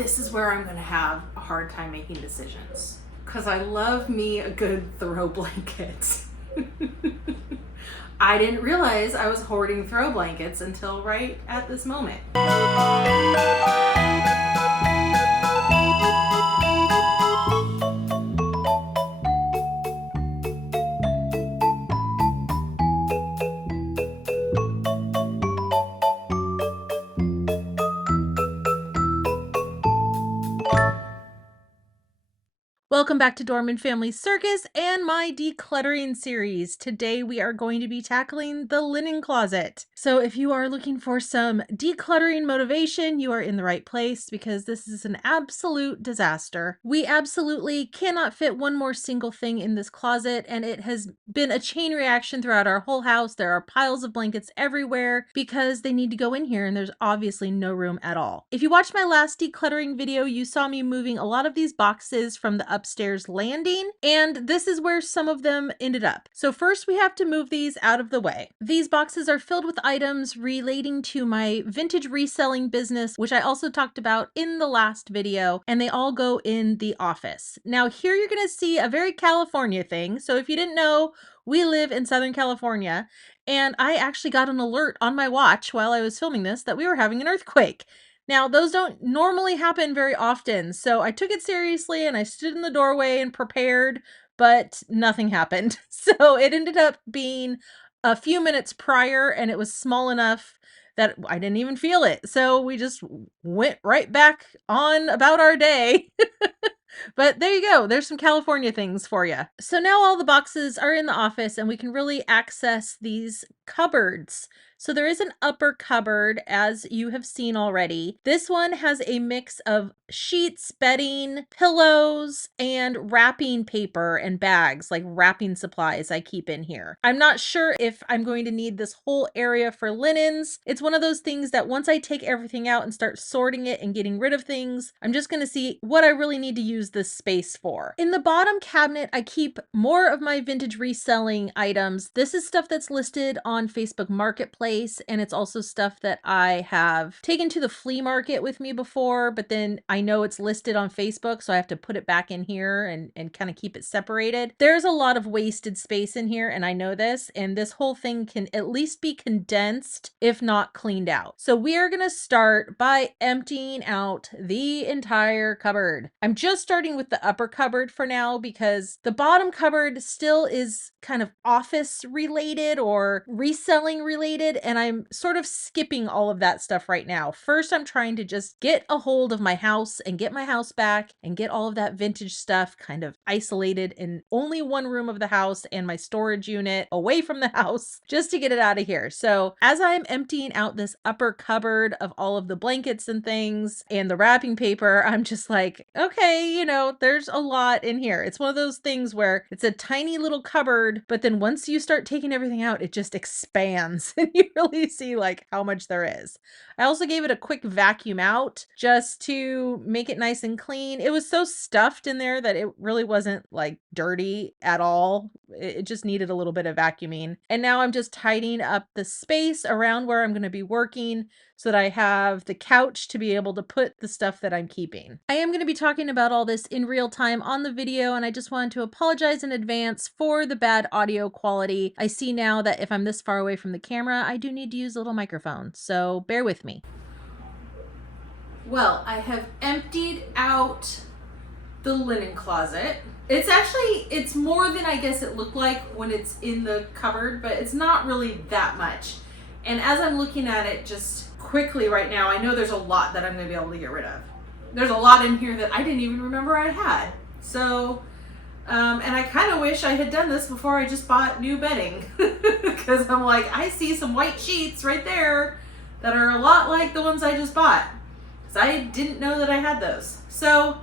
this is where I'm going to have a hard time making decisions. Because I love me a good throw blanket. I didn't realize I was hoarding throw blankets until right at this moment. Welcome back to Dorman Family Circus and my decluttering series. Today we are going to be tackling the linen closet. So if you are looking for some decluttering motivation, you are in the right place because this is an absolute disaster. We absolutely cannot fit one more single thing in this closet, and it has been a chain reaction throughout our whole house. There are piles of blankets everywhere because they need to go in here and there's obviously no room at all. If you watched my last decluttering video, you saw me moving a lot of these boxes from the upstairs landing, and this is where some of them ended up. So first we have to move these out of the way. These boxes are filled with items relating to my vintage reselling business, which I also talked about in the last video, and they all go in the office. Now here you're going to see a very California thing. So if you didn't know, we live in Southern California, and I actually got an alert on my watch while I was filming this that we were having an earthquake. Now, those don't normally happen very often, so I took it seriously and I stood in the doorway and prepared, but nothing happened. So it ended up being a few minutes prior, and it was small enough that I didn't even feel it. So we just went right back on about our day. But there you go. There's some California things for you. So now all the boxes are in the office and we can really access these cupboards. So there is an upper cupboard, as you have seen already. This one has a mix of sheets, bedding, pillows, and wrapping paper and bags, like wrapping supplies I keep in here. I'm not sure if I'm going to need this whole area for linens. It's one of those things that once I take everything out and start sorting it and getting rid of things, I'm just going to see what I really need to use this space for. In the bottom cabinet, I keep more of my vintage reselling items. This is stuff that's listed on Facebook Marketplace, and it's also stuff that I have taken to the flea market with me before, but then I know it's listed on Facebook, so I have to put it back in here and kind of keep it separated. There's a lot of wasted space in here, and I know this, and this whole thing can at least be condensed, if not cleaned out. So we are going to start by emptying out the entire cupboard. I'm just starting with the upper cupboard for now because the bottom cupboard still is kind of office related or reselling related, and I'm sort of skipping all of that stuff right now. First, I'm trying to just get a hold of my house and get my house back and get all of that vintage stuff kind of isolated in only one room of the house and my storage unit away from the house just to get it out of here. So as I'm emptying out this upper cupboard of all of the blankets and things and the wrapping paper, I'm just like, okay, you know, there's a lot in here. It's one of those things where it's a tiny little cupboard, but then once you start taking everything out, it just expands and you really see like how much there is. I also gave it a quick vacuum out just to make it nice and clean. It was so stuffed in there that it really wasn't like dirty at all. It just needed a little bit of vacuuming. And now I'm just tidying up the space around where I'm going to be working so that I have the couch to be able to put the stuff that I'm keeping. I am going to be talking about all this in real time on the video, and I just wanted to apologize in advance for the bad audio quality. I see now that if I'm this far away from the camera, I do need to use a little microphone, so bear with me. Well, I have emptied out the linen closet. It's more than I guess it looked like when it's in the cupboard, but it's not really that much. And as I'm looking at it just quickly right now, I know there's a lot that I'm going to be able to get rid of. There's a lot in here that I didn't even remember I had. So, and I kind of wish I had done this before I just bought new bedding because I'm like, I see some white sheets right there that are a lot like the ones I just bought because I didn't know that I had those. So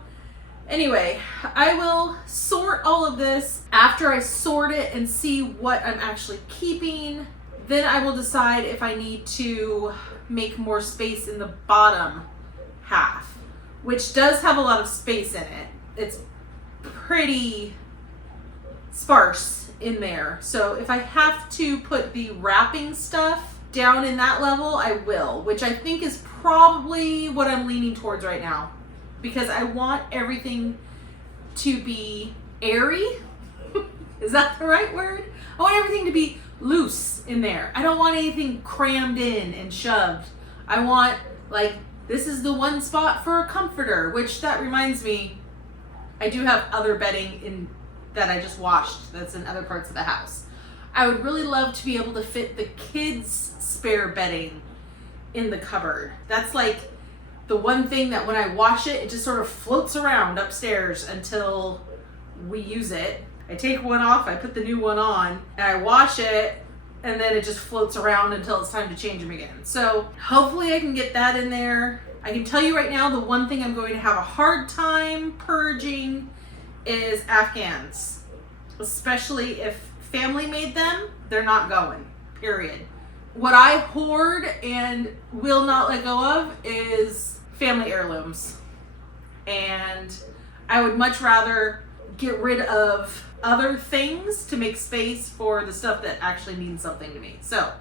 anyway, I will sort all of this. After I sort it and see what I'm actually keeping, then I will decide if I need to make more space in the bottom half, which does have a lot of space in it. It's pretty sparse in there. So if I have to put the wrapping stuff down in that level, I will, which I think is probably what I'm leaning towards right now. because I want everything to be airy. Is that the right word? I want everything to be loose in there. I don't want anything crammed in and shoved. I want, like, this is the one spot for a comforter, which that reminds me, I do have other bedding in that I just washed that's in other parts of the house. I would really love to be able to fit the kids' spare bedding in the cupboard. That's like the one thing that when I wash it, it just sort of floats around upstairs until we use it. I take one off, I put the new one on, and I wash it, and then it just floats around until it's time to change them again. So hopefully I can get that in there. I can tell you right now, the one thing I'm going to have a hard time purging is Afghans. Especially if family made them, they're not going, period. What I hoard and will not let go of is family heirlooms. And I would much rather get rid of other things to make space for the stuff that actually means something to me. So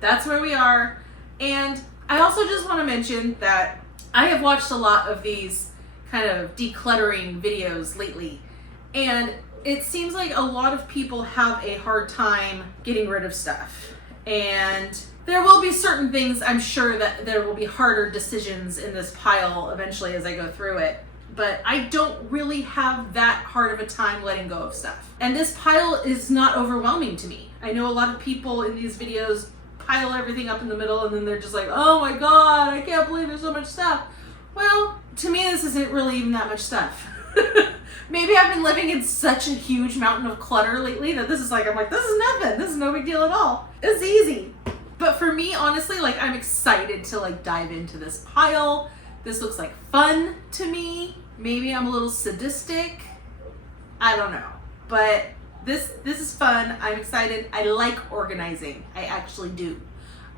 that's where we are. And I also just want to mention that I have watched a lot of these kind of decluttering videos lately, and it seems like a lot of people have a hard time getting rid of stuff. And there will be certain things, I'm sure that there will be harder decisions in this pile eventually as I go through it. But I don't really have that hard of a time letting go of stuff. And this pile is not overwhelming to me. I know a lot of people in these videos pile everything up in the middle and then they're just like, oh my God, I can't believe there's so much stuff. Well, to me, this isn't really even that much stuff. Maybe I've been living in such a huge mountain of clutter lately that this is like, I'm like, this is nothing. This is no big deal at all. It's easy. But for me, honestly, like, I'm excited to like dive into this pile. This looks like fun to me. Maybe I'm a little sadistic. I don't know. But this is fun. I'm excited. I like organizing. I actually do.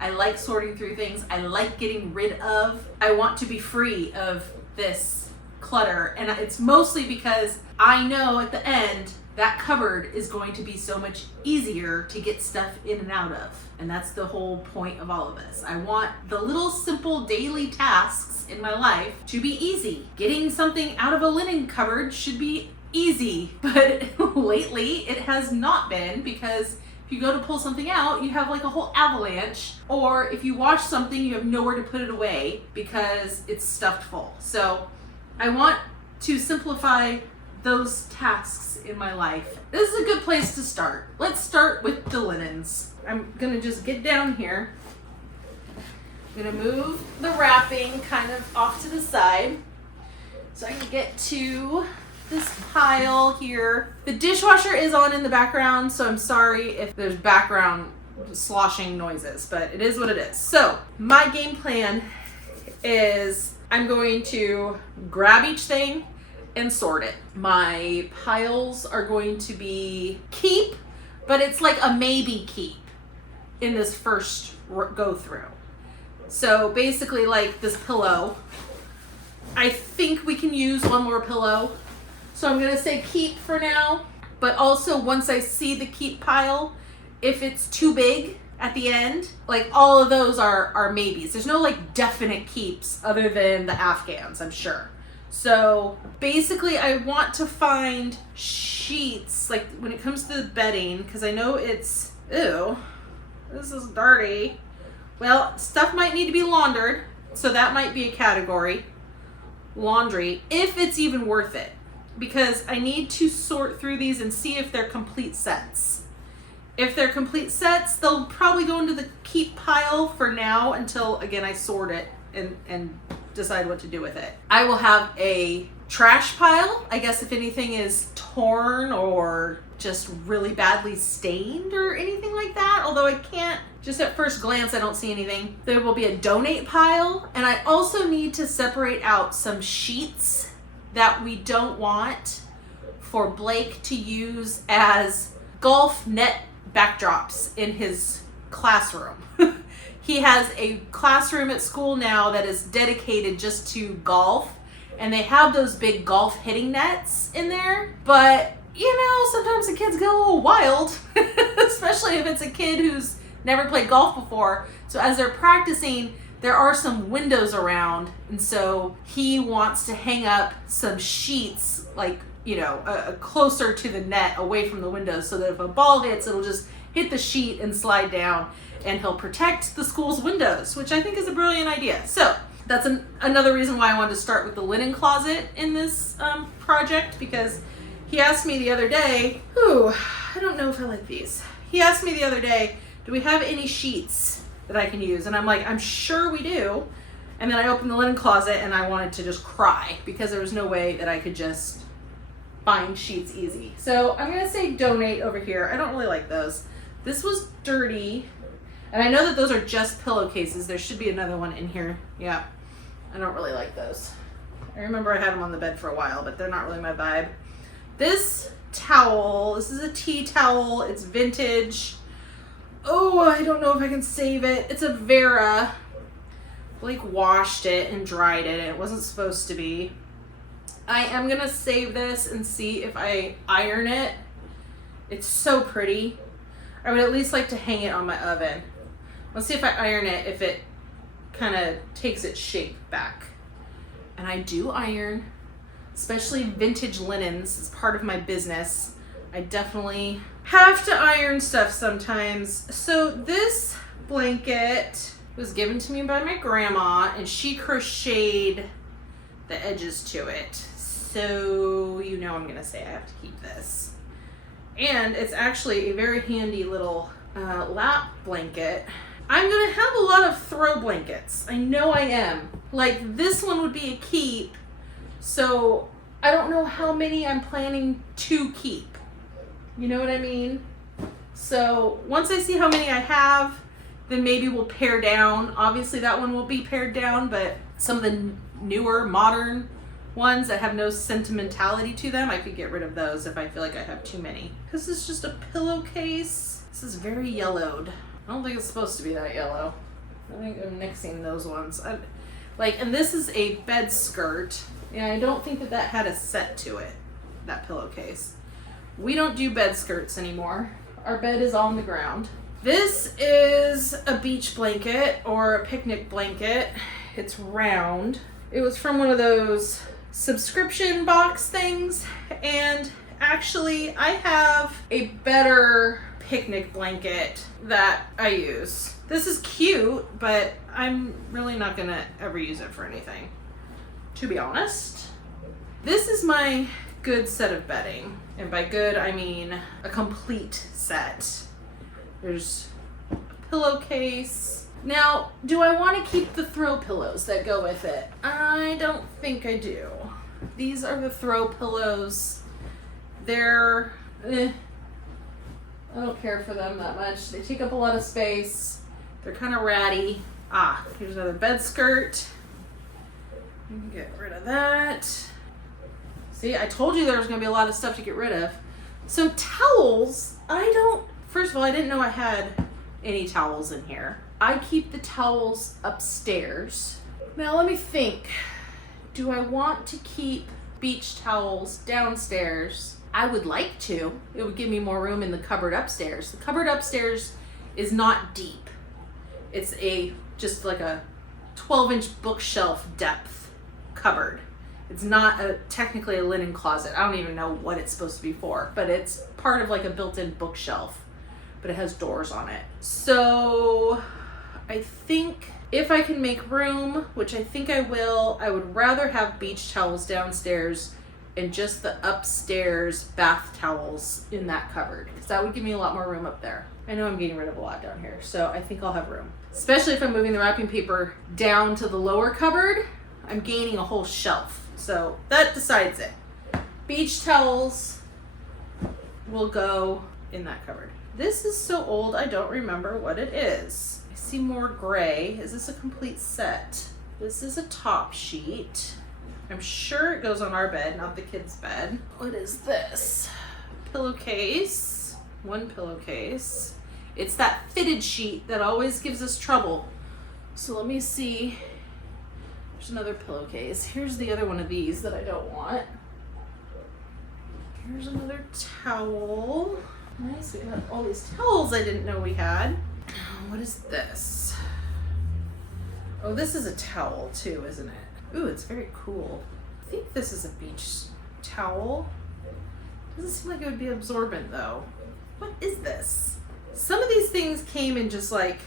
I like sorting through things. I like getting rid of. I want to be free of this clutter. And it's mostly because I know at the end that cupboard is going to be so much easier to get stuff in and out of. And that's the whole point of all of this. I want the little simple daily tasks in my life to be easy. Getting something out of a linen cupboard should be easy, but lately it has not been, because if you go to pull something out, you have like a whole avalanche, or if you wash something, you have nowhere to put it away because it's stuffed full. So I want to simplify those tasks in my life. This is a good place to start. Let's start with the linens. I'm gonna just get down here. I'm gonna move the wrapping kind of off to the side so I can get to this pile here. The dishwasher is on in the background, so I'm sorry if there's background sloshing noises, but it is what it is. So my game plan is I'm going to grab each thing and sort it. My piles are going to be keep, but it's like a maybe keep in this first go through. So basically, like this pillow, I think we can use one more pillow. So I'm gonna say keep for now, but also once I see the keep pile, if it's too big at the end, like all of those are maybes. There's no like definite keeps other than the Afghans, I'm sure. So basically I want to find sheets, like when it comes to the bedding, because I know it's, ew, this is dirty. Well, stuff might need to be laundered, so that might be a category. Laundry, if it's even worth it, because I need to sort through these and see if they're complete sets. If they're complete sets, they'll probably go into the keep pile for now until, again, I sort it and decide what to do with it. I will have a trash pile, I guess, if anything is torn or just really badly stained or anything like that, although I can't, just at first glance, I don't see anything. There will be a donate pile, and I also need to separate out some sheets that we don't want for Blake to use as golf net backdrops in his classroom. He has a classroom at school now that is dedicated just to golf, and they have those big golf hitting nets in there, but you know, sometimes the kids get a little wild, especially if it's a kid who's never played golf before. So as they're practicing, there are some windows around, and so he wants to hang up some sheets, like, you know, closer to the net, away from the windows, so that if a ball hits, it'll just hit the sheet and slide down, and he'll protect the school's windows, which I think is a brilliant idea. So that's another reason why I wanted to start with the linen closet in this project, because he asked me the other day, I don't know if I like these. He asked me the other day, do we have any sheets that I can use? And I'm like, I'm sure we do. And then I opened the linen closet and I wanted to just cry, because there was no way that I could just find sheets easy. So I'm gonna say donate over here. I don't really like those. This was dirty. And I know that those are just pillowcases. There should be another one in here. Yeah, I don't really like those. I remember I had them on the bed for a while, but they're not really my vibe. This towel, this is a tea towel. It's vintage. Oh, I don't know if I can save it. It's a Vera. Blake washed it and dried it, and it wasn't supposed to be. I am gonna save this and see if I iron it. It's so pretty. I would at least like to hang it on my oven. Let's see if I iron it, if it kind of takes its shape back. And I do iron, especially vintage linens as part of my business. I definitely have to iron stuff sometimes. So this blanket was given to me by my grandma, and she crocheted the edges to it. So you know I'm gonna say I have to keep this. And it's actually a very handy little lap blanket. I'm gonna have a lot of throw blankets. I know I am. Like, this one would be a keep, so I don't know how many I'm planning to keep. You know what I mean? So once I see how many I have, then maybe we'll pare down. Obviously that one will be pared down, but some of the newer, modern ones that have no sentimentality to them, I could get rid of those if I feel like I have too many. This is just a pillowcase. This is very yellowed. I don't think it's supposed to be that yellow. I think I'm mixing those ones. And this is a bed skirt. Yeah, I don't think that had a set to it, that pillowcase. We don't do bed skirts anymore. Our bed is on the ground. This is a beach blanket or a picnic blanket. It's round. It was from one of those subscription box things, and actually I have a better picnic blanket that I use. This is cute, but I'm really not gonna ever use it for anything, to be honest. This is my good set of bedding, and by good I mean a complete set. There's a pillowcase. Now, do I want to keep the throw pillows that go with it? I don't think I do. These are the throw pillows. They're, I don't care for them that much. They take up a lot of space. They're kind of ratty. Here's another bed skirt. You can get rid of that. See, I told you there was going to be a lot of stuff to get rid of. So towels, first of all, I didn't know I had any towels in here. I keep the towels upstairs. Now let me think. Do I want to keep beach towels downstairs? I would like to. It would give me more room in the cupboard upstairs. The cupboard upstairs is not deep. It's just like a 12-inch bookshelf depth cupboard. It's not technically a linen closet. I don't even know what it's supposed to be for, but it's part of like a built-in bookshelf, but it has doors on it. So I think if I can make room, which I think I will, I would rather have beach towels downstairs and just the upstairs bath towels in that cupboard, because that would give me a lot more room up there. I know I'm getting rid of a lot down here, so I think I'll have room. Especially if I'm moving the wrapping paper down to the lower cupboard, I'm gaining a whole shelf. So that decides it. Beach towels will go in that cupboard. This is so old, I don't remember what it is. I see more gray. Is this a complete set? This is a top sheet. I'm sure it goes on our bed, not the kids' bed. What is this? Pillowcase. One pillowcase. It's that fitted sheet that always gives us trouble. So let me see. There's another pillowcase. Here's the other one of these that I don't want. Here's another towel. Nice, we got all these towels I didn't know we had. What is this? Oh, this is a towel too, isn't it? Ooh, it's very cool. I think this is a beach towel. Doesn't seem like it would be absorbent though. What is this? Some of these things came in just like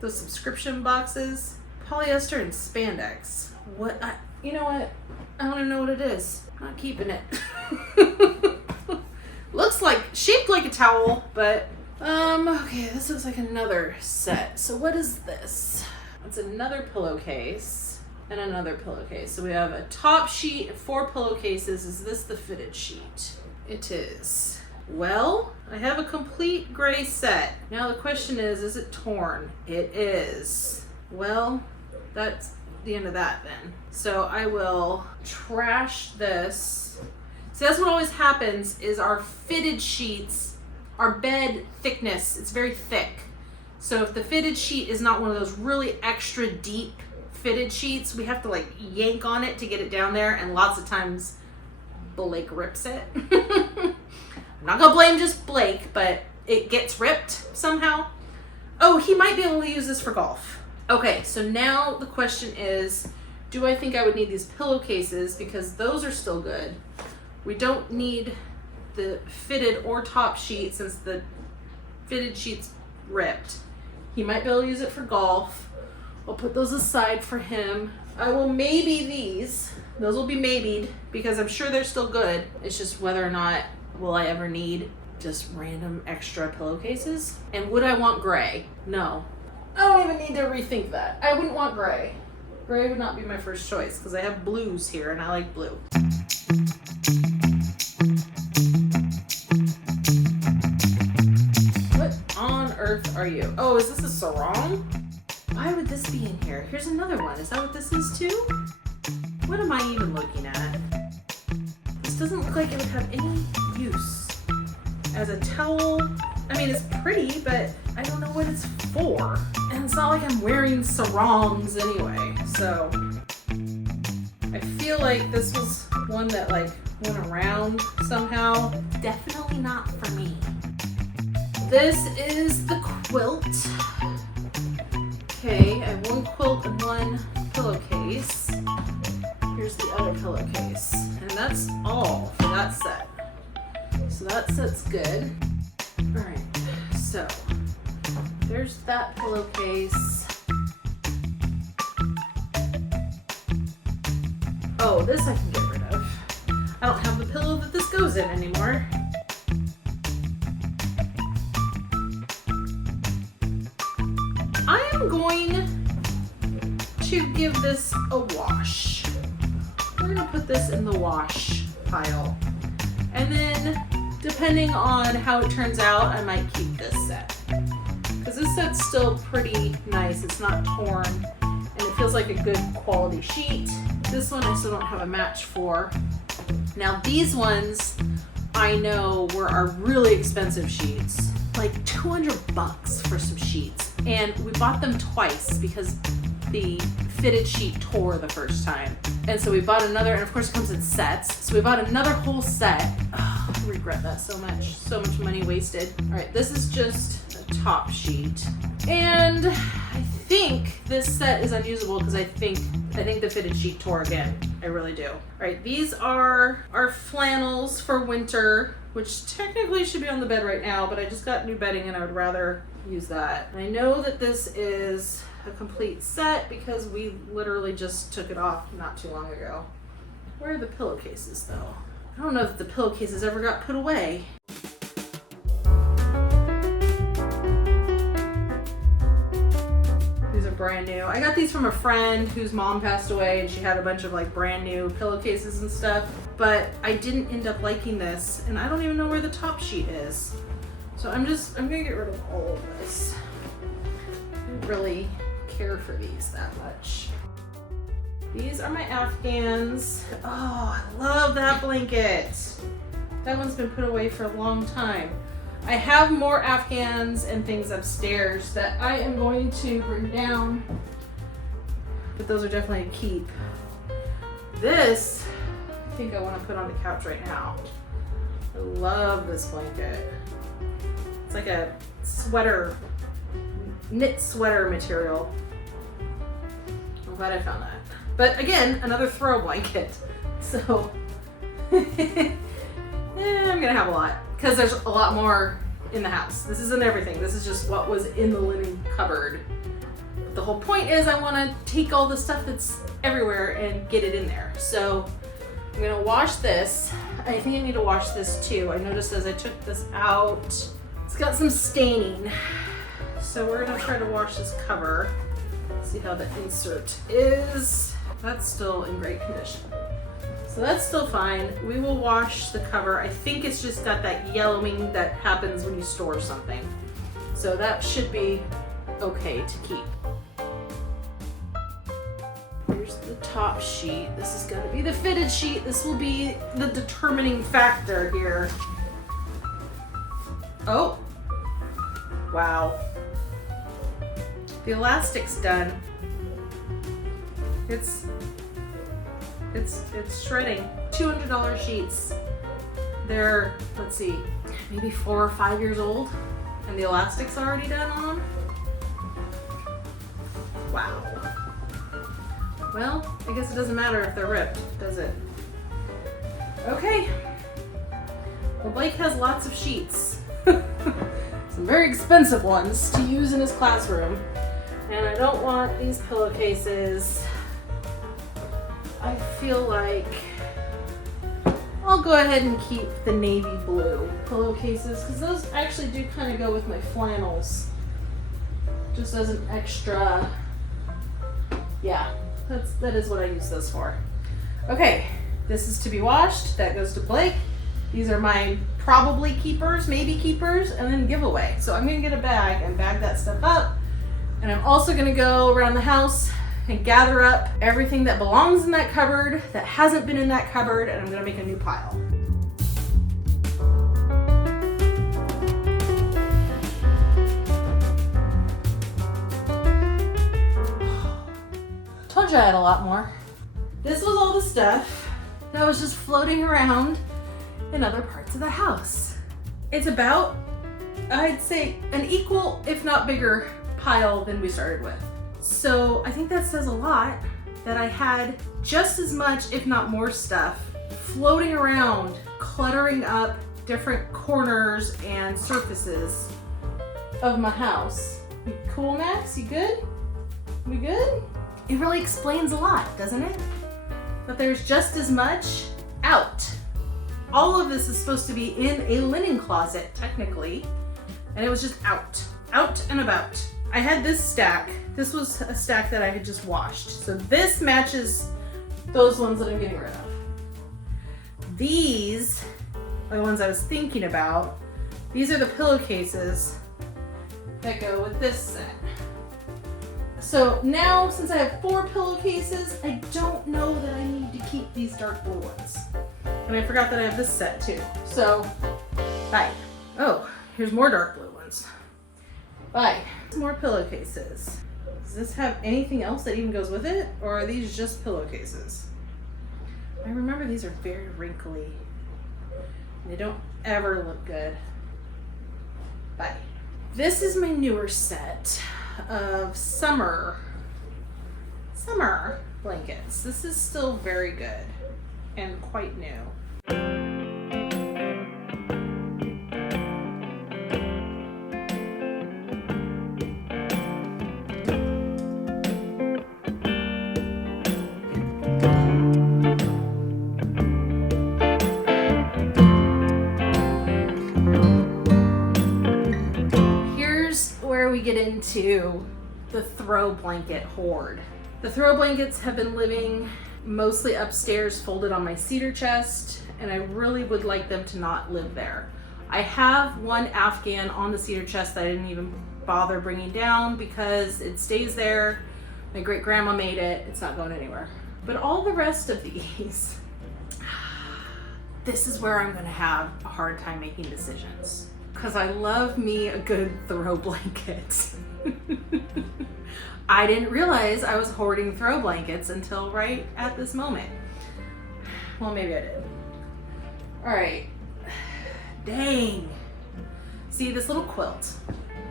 those subscription boxes. Polyester and spandex. What? You know what? I don't even know what it is. I'm not keeping it. Looks like, shaped like a towel, but okay, this looks like another set. So what is this? It's another pillowcase and another pillowcase. So we have a top sheet and 4 pillowcases. Is this the fitted sheet? It is. Well, I have a complete gray set. Now the question is it torn? It is. Well, that's the end of that then. So I will trash this. So that's what always happens is our fitted sheets, our bed thickness, it's very thick. So if the fitted sheet is not one of those really extra deep fitted sheets, we have to like yank on it to get it down there, and lots of times Blake rips it. I'm not gonna blame just Blake, but it gets ripped somehow. Oh, he might be able to use this for golf. Okay, so now the question is, do I think I would need these pillowcases, because those are still good. We don't need the fitted or top sheet since the fitted sheet's ripped. He might be able to use it for golf. I'll put those aside for him. I will maybe these. Those will be maybe'd because I'm sure they're still good. It's just whether or not will I ever need just random extra pillowcases. And would I want gray? No. I don't even need to rethink that. I wouldn't want gray. Gray would not be my first choice because I have blues here and I like blue. What on earth are you? Oh, is this a sarong? Why would this be in here? Here's another one. Is that what this is too? What am I even looking at? This doesn't look like it would have any use as a towel. I mean, it's pretty, but I don't know what it's for. And it's not like I'm wearing sarongs anyway, so I feel like this was one that like went around somehow. Definitely not for me. This is the quilt. Okay, I have one quilt and one pillowcase. Here's the other pillowcase. And that's all for that set. So that set's good. All right, so there's that pillowcase. Oh, this I can get rid of. I don't have the pillow that this goes in anymore. I am going to give this a wash. We're gonna put this in the wash pile. And then, depending on how it turns out, I might keep this set. Because this set's still pretty nice. It's not torn, and it feels like a good quality sheet. This one I still don't have a match for. Now these ones I know are really expensive sheets. Like $200 for some sheets. And we bought them twice because the fitted sheet tore the first time. And so we bought another, and of course it comes in sets. So we bought another whole set. Oh, I regret that so much. So much money wasted. All right, this is just a top sheet. And I think this set is unusable because I think the fitted sheet tore again. I really do. All right, these are our flannels for winter, which technically should be on the bed right now, but I just got new bedding and I would rather use that. And I know that this is a complete set because we literally just took it off not too long ago. Where are the pillowcases though? I don't know if the pillowcases ever got put away. These are brand new. I got these from a friend whose mom passed away and she had a bunch of like brand new pillowcases and stuff, but I didn't end up liking this and I don't even know where the top sheet is. So I'm gonna get rid of all of this. I don't really care for these that much. These are my Afghans. Oh, I love that blanket. That one's been put away for a long time. I have more Afghans and things upstairs that I am going to bring down, but those are definitely a keep. This, I think I want to put on the couch right now. I love this blanket. It's like a sweater, knit sweater material. glad I found that. But again, another throw blanket. So I'm gonna have a lot because there's a lot more in the house. This isn't everything. This is just what was in the linen cupboard. The whole point is I want to take all the stuff that's everywhere and get it in there. So I'm gonna wash this. I think I need to wash this too. I noticed as I took this out, it's got some staining. So we're gonna try to wash this cover. See how the insert is. That's still in great condition. So that's still fine. We will wash the cover. I think it's just got that yellowing that happens when you store something. So that should be okay to keep. Here's the top sheet. This is gonna be the fitted sheet. This will be the determining factor here. Oh, wow. The elastic's done. It's shredding. $200 sheets. They're, let's see, maybe 4 or 5 years old, and the elastic's already done on them. Wow. Well, I guess it doesn't matter if they're ripped, does it? Okay. Well, Blake has lots of sheets. Some very expensive ones to use in his classroom. And I don't want these pillowcases. I feel like I'll go ahead and keep the navy blue pillowcases because those actually do kind of go with my flannels. Just as an extra, yeah, that is what I use those for. Okay, this is to be washed. That goes to Blake. These are my probably keepers, maybe keepers, and then giveaway. So I'm gonna get a bag and bag that stuff up. And I'm also gonna go around the house and gather up everything that belongs in that cupboard that hasn't been in that cupboard, and I'm gonna make a new pile. Told you I had a lot more. This was all the stuff that was just floating around in other parts of the house. It's about, I'd say, an equal, if not bigger, pile than we started with. So I think that says a lot that I had just as much, if not more stuff floating around, cluttering up different corners and surfaces of my house. You cool, Max? You good? We good? It really explains a lot, doesn't it? That there's just as much out. All of this is supposed to be in a linen closet, technically, and it was just out and about. I had this stack. This was a stack that I had just washed. So this matches those ones that I'm getting rid of. These are the ones I was thinking about. These are the pillowcases that go with this set. So now, since I have 4 pillowcases, I don't know that I need to keep these dark blue ones. And I forgot that I have this set too. So, bye. Oh, here's more dark blue ones. Bye. More pillowcases. Does this have anything else that even goes with it? Or are these just pillowcases? I remember these are very wrinkly. They don't ever look good. Bye. This is my newer set of summer blankets. This is still very good and quite new. We get into the throw blanket hoard. The throw blankets have been living mostly upstairs folded on my cedar chest, and I really would like them to not live there. I have one Afghan on the cedar chest that I didn't even bother bringing down because it stays there. My great grandma made it. It's not going anywhere. But all the rest of these, this is where I'm gonna have a hard time making decisions. Because I love me a good throw blanket. I didn't realize I was hoarding throw blankets until right at this moment. Well, maybe I did. All right. Dang. See this little quilt.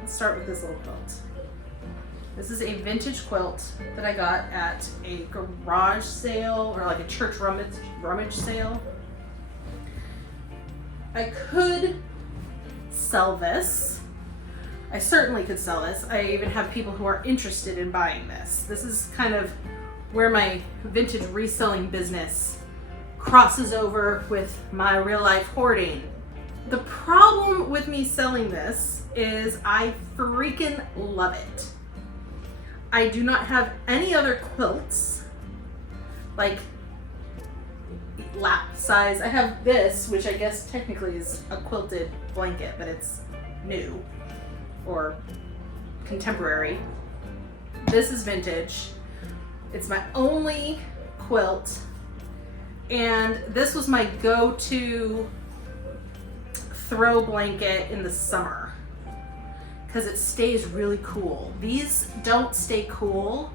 Let's start with this little quilt. This is a vintage quilt that I got at a garage sale or like a church rummage sale. I could sell this. I certainly could sell this. I even have people who are interested in buying this. This is kind of where my vintage reselling business crosses over with my real life hoarding. The problem with me selling this is I freaking love it. I do not have any other quilts like lap size. I have this, which I guess technically is a quilted blanket, but it's new or contemporary. This is vintage. It's my only quilt, and this was my go-to throw blanket in the summer because it stays really cool. These don't stay cool,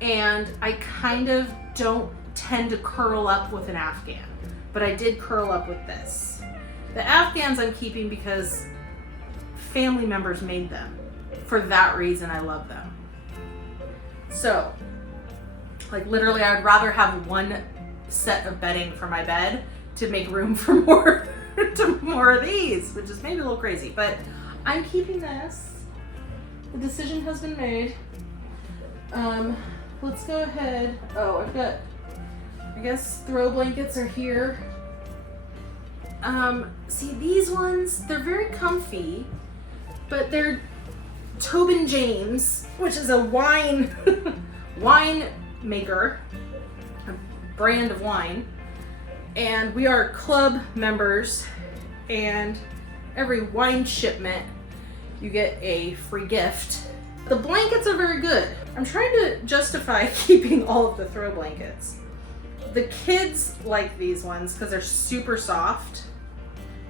and I kind of don't tend to curl up with an Afghan, but I did curl up with this. The Afghans I'm keeping because family members made them. For that reason, I love them. So, like literally, I would rather have one set of bedding for my bed to make room for more of these, which is maybe a little crazy, but I'm keeping this. The decision has been made. Let's go ahead. Oh, I've got, I guess throw blankets are here. See these ones, they're very comfy, but they're Tobin James, which is a wine maker, a brand of wine, and we are club members, and every wine shipment you get a free gift. The blankets are very good. I'm trying to justify keeping all of the throw blankets. The kids like these ones because they're super soft.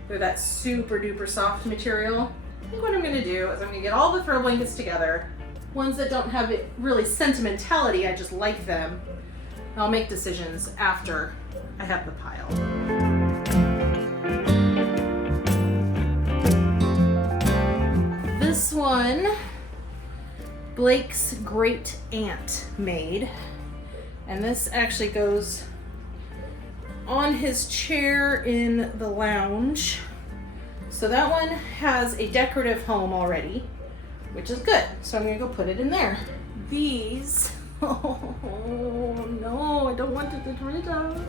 They're that super duper soft material. I think what I'm gonna do is I'm gonna get all the throw blankets together. Ones that don't have really sentimentality, I just like them. I'll make decisions after I have the pile. This one, Blake's great aunt made. And this actually goes on his chair in the lounge. So that one has a decorative home already, which is good. So I'm gonna go put it in there. These, oh no, I don't want to get rid of.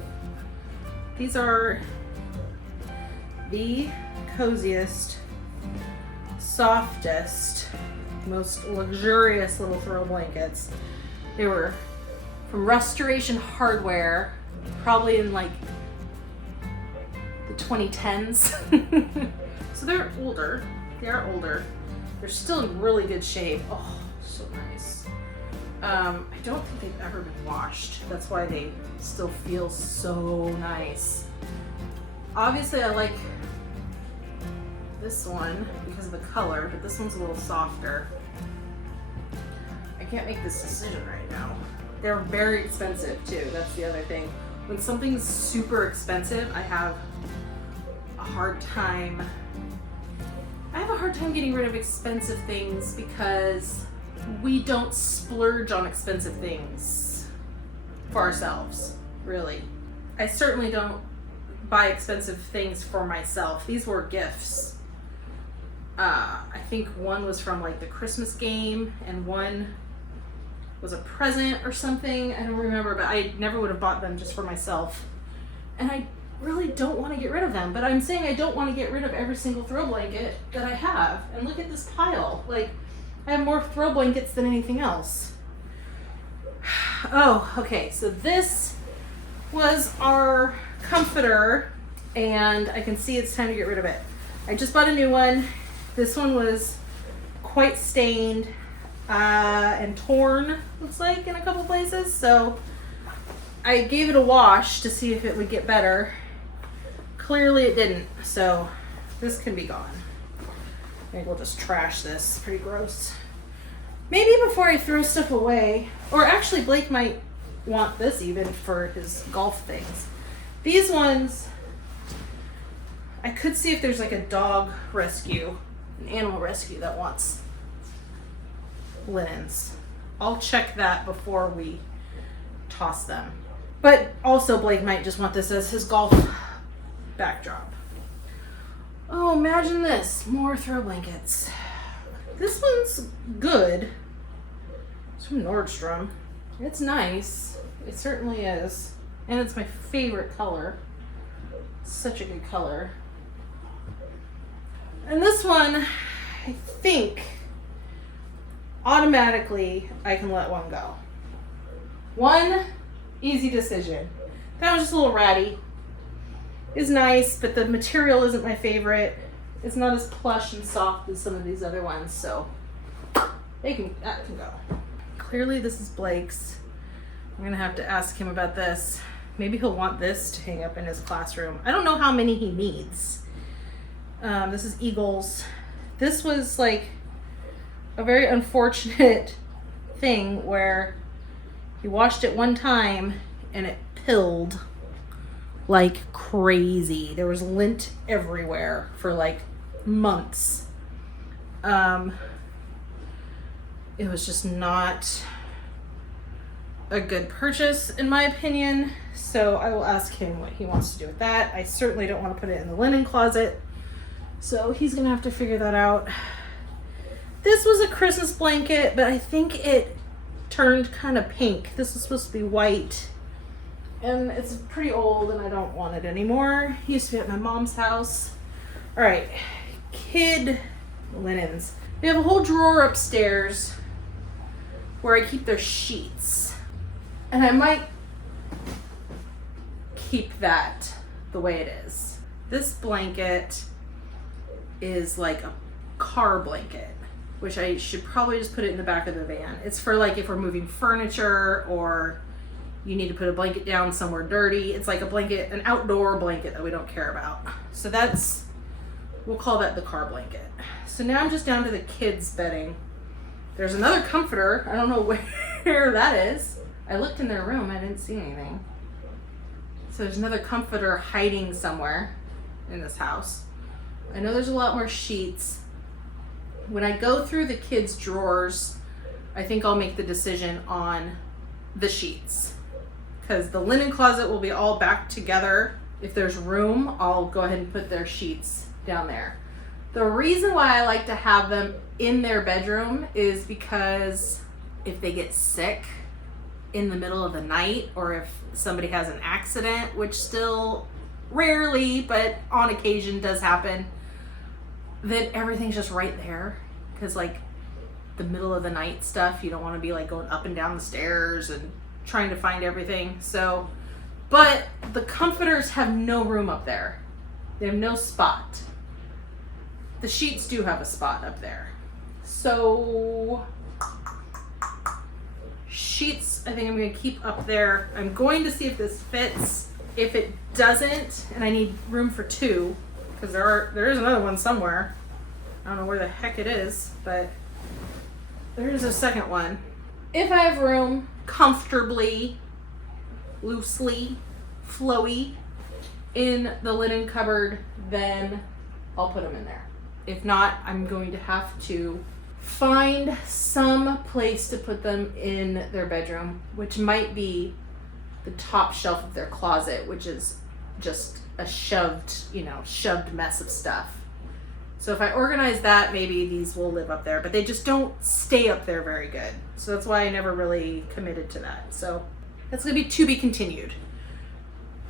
These are the coziest, softest, most luxurious little throw blankets. They were from Restoration Hardware, probably in like the 2010s. So they're older. They are older. They're still in really good shape. Oh, so nice. I don't think they've ever been washed. That's why they still feel so nice. Obviously, I like this one because of the color, but this one's a little softer. I can't make this decision right now. They're very expensive too. That's the other thing. When something's super expensive, I have a hard time getting rid of expensive things because we don't splurge on expensive things for ourselves, really. I certainly don't buy expensive things for myself. These were gifts. I think one was from like the Christmas game and one was a present or something. I don't remember, but I never would have bought them just for myself. And I really don't want to get rid of them, but I'm saying I don't want to get rid of every single throw blanket that I have. And look at this pile. Like, I have more throw blankets than anything else. Oh, okay, so this was our comforter, and I can see it's time to get rid of it. I just bought a new one. This one was quite stained and torn, looks like, in a couple places, so I gave it a wash to see if it would get better. Clearly it didn't, so this can be gone. I think we'll just trash this. Pretty gross. Maybe before I throw stuff away, or actually Blake might want this even for his golf things. These ones, I could see if there's like a dog rescue, an animal rescue that wants linens. I'll check that before we toss them. But also Blake might just want this as his golf backdrop. Oh, imagine this. More throw blankets. This one's good. It's from Nordstrom. It's nice. It certainly is. And it's my favorite color. Such a good color. And this one, I think, automatically I can let one go. One easy decision. That was just a little ratty. It's nice, but the material isn't my favorite. It's not as plush and soft as some of these other ones, so that can go. Clearly this is Blake's. I'm gonna have to ask him about this. Maybe he'll want this to hang up in his classroom. I don't know how many he needs. This is Eagles. This was like a very unfortunate thing where he washed it one time and it pilled like crazy. There was lint everywhere for like months. It was just not a good purchase in my opinion, so I will ask him what he wants to do with that. I certainly don't want to put it in the linen closet, so he's gonna have to figure that out. This was a Christmas blanket, but I think it turned kind of pink. This was supposed to be white, and it's pretty old and I don't want it anymore. It used to be at my mom's house. All right, kid linens. We have a whole drawer upstairs where I keep their sheets. And I might keep that the way it is. This blanket is like a car blanket, which I should probably just put it in the back of the van. It's for like if we're moving furniture or you need to put a blanket down somewhere dirty. It's like a blanket, an outdoor blanket that we don't care about. So we'll call that the car blanket. So now I'm just down to the kids' bedding. There's another comforter. I don't know where that is. I looked in their room, I didn't see anything. So there's another comforter hiding somewhere in this house. I know there's a lot more sheets. When I go through the kids' drawers, I think I'll make the decision on the sheets. Because the linen closet will be all back together. If there's room, I'll go ahead and put their sheets down there. The reason why I like to have them in their bedroom is because if they get sick in the middle of the night, or if somebody has an accident, which still rarely, but on occasion does happen, then everything's just right there. Because like the middle of the night stuff, you don't want to be like going up and down the stairs and trying to find everything. So, but the comforters have no room up there. They have no spot. The sheets do have a spot up there. So sheets, I think I'm going to keep up there. I'm going to see if this fits. If it doesn't, and I need room for two, because there is another one somewhere. I don't know where the heck it is, but there is a second one. If I have room, comfortably, loosely, flowy in the linen cupboard, then I'll put them in there. If not, I'm going to have to find some place to put them in their bedroom, which might be the top shelf of their closet, which is just a shoved mess of stuff. So if I organize that, maybe these will live up there, but they just don't stay up there very good. So that's why I never really committed to that. So that's gonna be to be continued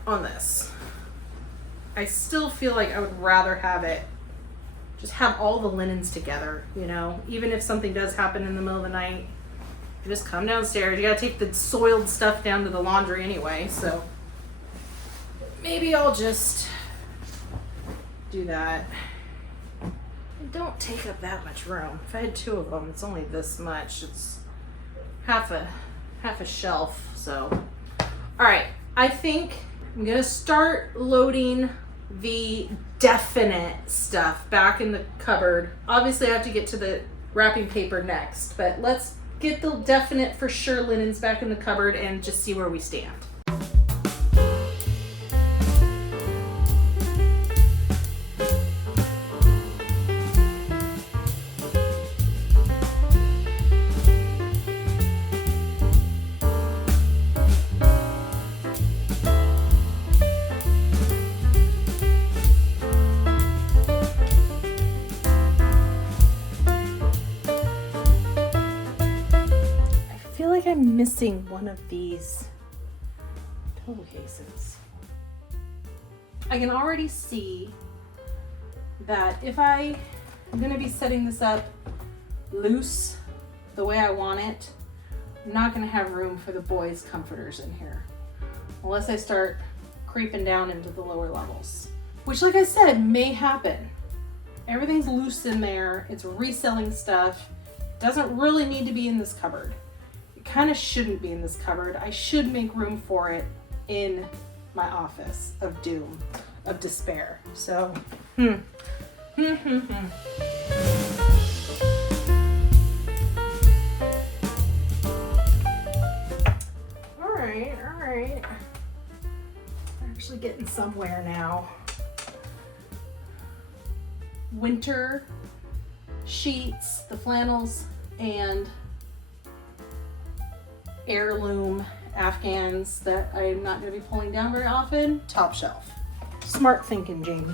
on this. I still feel like I would rather just have all the linens together, even if something does happen in the middle of the night, you just come downstairs. You gotta take the soiled stuff down to the laundry anyway, so maybe I'll just do that. They don't take up that much room. If I had two of them, it's only this much. It's half a shelf, so. All right, I think I'm gonna start loading the definite stuff back in the cupboard. Obviously I have to get to the wrapping paper next, but let's get the definite for sure linens back in the cupboard and just see where we stand. missing one of these pillowcases. I can already see that if I'm gonna be setting this up loose the way I want it, I'm not gonna have room for the boys' comforters in here unless I start creeping down into the lower levels, which, like I said, may happen. Everything's loose in there. It's reselling stuff. Doesn't really need to be in this cupboard. It kind of shouldn't be in this cupboard. I should make room for it in my office of doom, of despair. So, All right. We're actually getting somewhere now. Winter sheets, the flannels, and heirloom Afghans that I'm not going to be pulling down very often. Top shelf. Smart thinking, Jamie.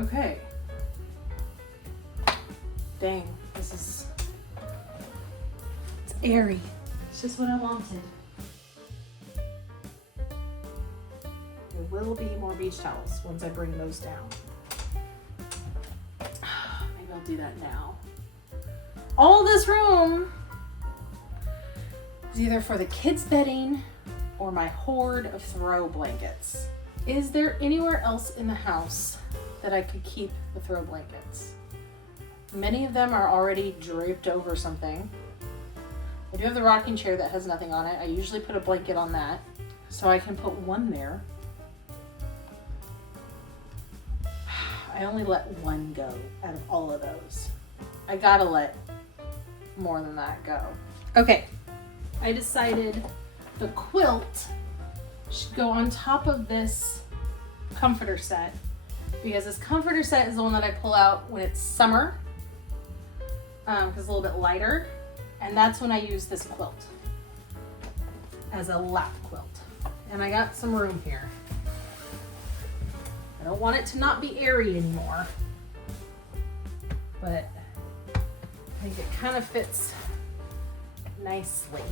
Okay. Dang, it's airy. It's just what I wanted. There will be more beach towels once I bring those down. Maybe I'll do that now. All this room is either for the kids' bedding or my hoard of throw blankets. Is there anywhere else in the house that I could keep the throw blankets? Many of them are already draped over something. I do have the rocking chair that has nothing on it. I usually put a blanket on that, so I can put one there. I only let one go out of all of those. I gotta let more than that go. Okay, I decided the quilt should go on top of this comforter set, because this comforter set is the one that I pull out when it's summer, because it's a little bit lighter. And that's when I use this quilt as a lap quilt. And I got some room here. I don't want it to not be airy anymore, but I think it kind of fits nicely.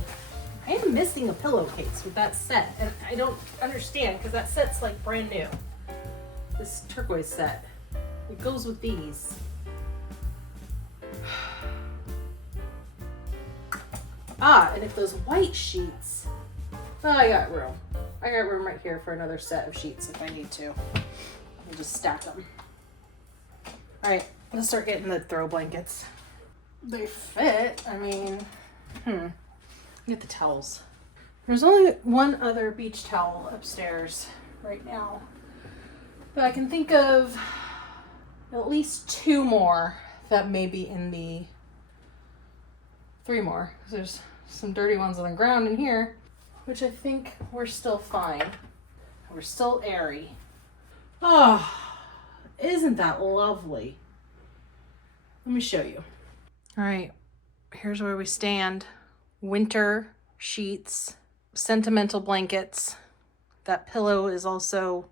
I am missing a pillowcase with that set, and I don't understand because that set's like brand new. This turquoise set, it goes with these. And if those white sheets, I got room. I got room right here for another set of sheets if I need to. I'll just stack them. All right, let's start getting the throw blankets. They fit, I mean, get the towels. There's only one other beach towel upstairs right now, but I can think of at least 2 more that may be in the 3 more. There's some dirty ones on the ground in here, which I think we're still fine. We're still airy. Oh, isn't that lovely? Let me show you. All right, here's where we stand. Winter sheets, sentimental blankets. That pillow is also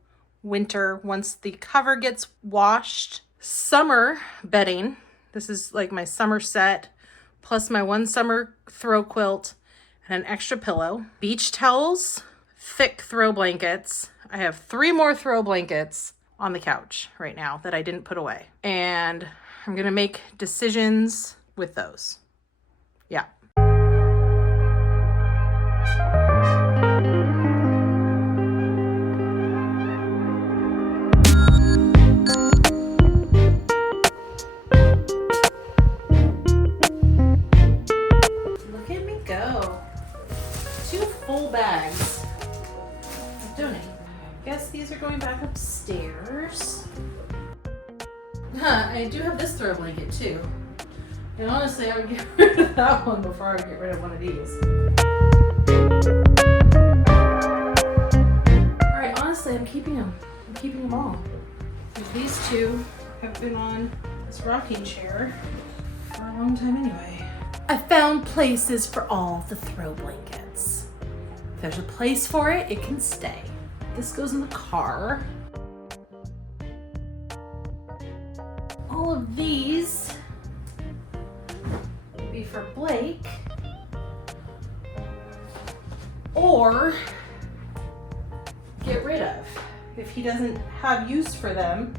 winter once the cover gets washed. Summer bedding. This is like my summer set, plus my one summer throw quilt and an extra pillow. Beach towels, thick throw blankets. I have 3 more throw blankets on the couch right now that I didn't put away. And I'm gonna make decisions with those. Yeah. Look at me go. 2 full bags of donate. Guess these are going back upstairs. I do have this throw blanket too. And honestly, I would get rid of that one before I would get rid of one of these. All right, honestly, I'm keeping them. I'm keeping them all. These 2 have been on this rocking chair for a long time anyway. I found places for all the throw blankets. If there's a place for it, it can stay. This goes in the car. All of these will be for Blake, or get rid of if he doesn't have use for them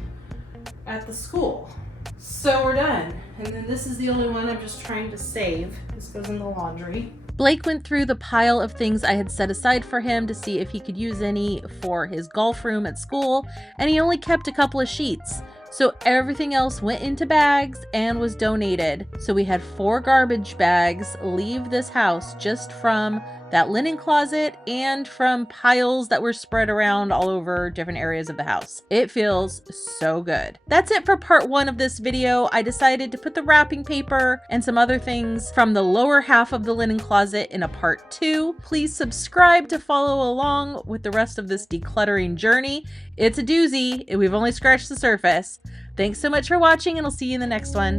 at the school. So we're done. And then this is the only one I'm just trying to save. This goes in the laundry. Blake went through the pile of things I had set aside for him to see if he could use any for his golf room at school, and he only kept a couple of sheets. So everything else went into bags and was donated. So we had 4 garbage bags leave this house just from that linen closet and from piles that were spread around all over different areas of the house. It feels so good. That's it for part 1 of this video. I decided to put the wrapping paper and some other things from the lower half of the linen closet in a part 2. Please subscribe to follow along with the rest of this decluttering journey. It's a doozy. We've only scratched the surface. Thanks so much for watching, and I'll see you in the next one.